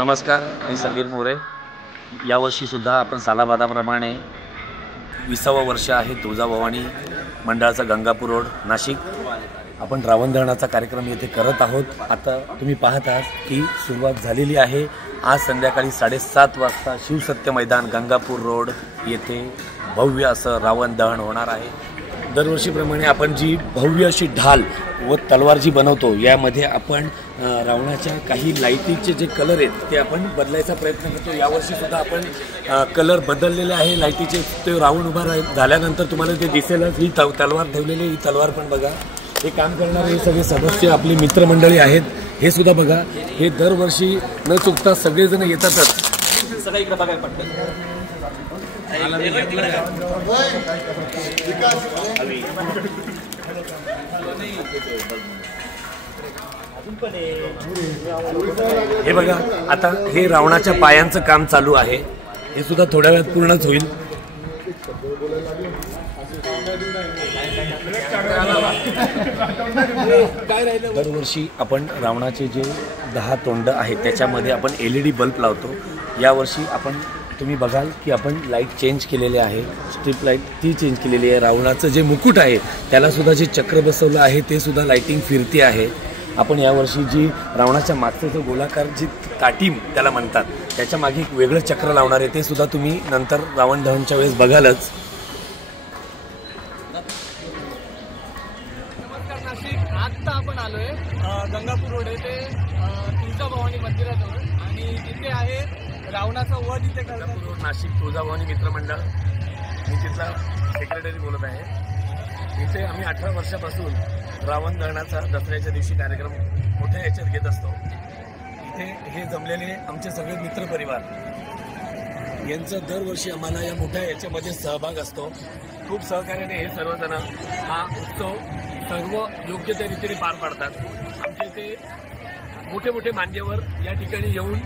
नमस्कार, मी समीर मोरे. यावर्षीसुद्धा आपण सालाबादाप्रमाणे 20वं वर्ष आहे तुळजाभवानी मंडळाचा गंगापूर रोड नाशिक. आपण रावण दहनाचा कार्यक्रम येथे करत आहोत. आता तुम्ही पाहत आहात की सुरुवात झालेली आहे. आज संध्याकाळी 7:30 वाजता शिवसत्य मैदान गंगापूर रोड येथे भव्य असं रावण दहन होणार आहे. दरवर्षीप्रमाणे आपण जी भव्य अशी ढाल व तलवार जी बनवतो, यामध्ये आपण रावणाच्या काही लाईटीचे जे कलर आहेत ते आपण बदलायचा प्रयत्न करतो. यावर्षीसुद्धा आपण कलर बदललेले आहे लाईटीचे. ते रावण उभा झाल्यानंतर तुम्हाला ते दिसेलच. ही तलवार ठेवलेली, ही तलवार पण बघा. हे काम करणारे हे सगळे सदस्य आपली मित्रमंडळी आहेत. हे सुद्धा बघा, हे दरवर्षी न चुकता सगळेजण येतातच. सगळं इकडे बघायला पडतं. हे बघा, आता हे रावणाच्या पायांचं काम चालू आहे. हे सुद्धा थोड्या वेळात पूर्णच होईल. दरवर्षी आपण रावणाचे जे 10 तोंड आहेत त्याच्यामध्ये आपण LED बल्ब लावतो. यावर्षी तुम्ही बघाल की आपण लाईट चेंज केलेले आहे. स्ट्रीप लाईट ती चेंज केलेली आहे. रावणाचं जे मुकुट आहे त्याला सुद्धा जे चक्र बसवलं आहे ते सुद्धा लाईटिंग फिरते आहे. आपण यावर्षी जी रावणाच्या मागचं जो गोलाकार जी ताटीम त्याला म्हणतात त्याच्या मागे एक वेगळं चक्र लावणार आहे. ते सुद्धा तुम्ही नंतर रावण दहनच्या वेळेस बघालच. नमस्कार नाशिक. आता आपण आलोय गंगापूर रोड येथे तुळजाभवानी मंदिराजवळ आणि तिथे आहे रावणाचा वध इथे करतात. नाशिक तुळजाभवानी मित्रमंडळ, मी तिथला सेक्रेटरी बोलत आहे. इथे आम्ही 18 वर्षापासून रावण दहनाचा दसऱ्याच्या दिवशी कार्यक्रम मोठ्या याच्यात घेत असतो. इथे हे जमलेले आमचे सगळे मित्रपरिवार यांचं दरवर्षी आम्हाला या मोठ्या याच्यामध्ये सहभाग असतो. खूप सहकार्याने हे सर्वजण हा उत्सव सर्व योग्य त्या रीतीने पार पाडतात. आमच्या इथे मोठे मोठे मान्यवर या ठिकाणी येऊन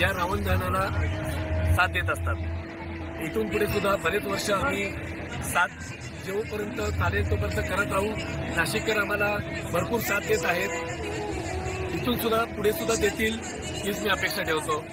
या रावण दहनाला साथ देत असतात. इथून पुढे सुद्धा बरेच वर्ष आम्ही साथ जेवपर्यंत चालेल तोपर्यंत करत राहू. नाशिककर आम्हाला भरपूर साथ देत आहेत. इथून सुद्धा पुढे सुद्धा देतील हीच मी अपेक्षा ठेवतो.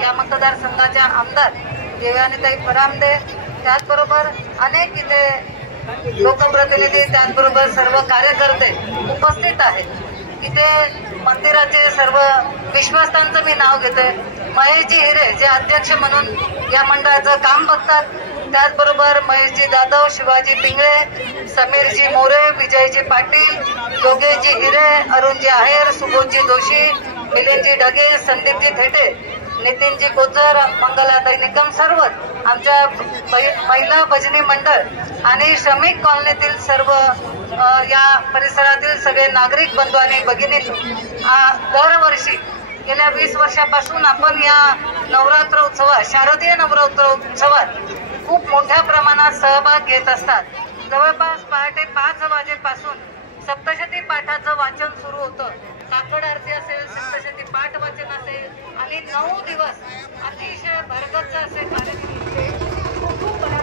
या मतदारसंघाच्या आमदार देवयानीताई फरामदे, त्याचबरोबर अनेक इथे लोकप्रतिनिधी, त्याचबरोबर सर्व कार्यकर्ते उपस्थित आहेत। इथे मंदिराचे सर्व विश्वासांचं मी नाव घेते। महेशजी हिरे जे अध्यक्ष म्हणून या मंडळाचं काम बघतात, त्याचबरोबर महेशजी जाधव, शिवाजी पिंगळे, समीरजी मोरे, विजयजी पाटील, योगेशजी हिरे, अरुणजी आहेर, सुबोधजी जोशी, मिलिंदजी ढगे, संदीपजी थेटे, नितीनजी कोचर, मंगलाताई निकम, सर्व आमच्या महिला भजनी मंडळ आणि श्रमिक कॉलनीतील सर्व या परिसरातील सगळे नागरिक बंधू आणि भगिनी दरवर्षी गेल्या 20 वर्षापासून आपण या नवरात्र उत्सवात, शारदीय नवरात्र उत्सवात खूप मोठ्या प्रमाणात सहभाग घेत असतात। जवळपास पहाटे 5 वाजेपासून सप्तशती पाठाचं वाचन सुरू होतं। काकड आरती असेल, सप्तशती पाठ वाचन असेल आणि 9 दिवस अतिशय भरगच्च असे कार्यक्रम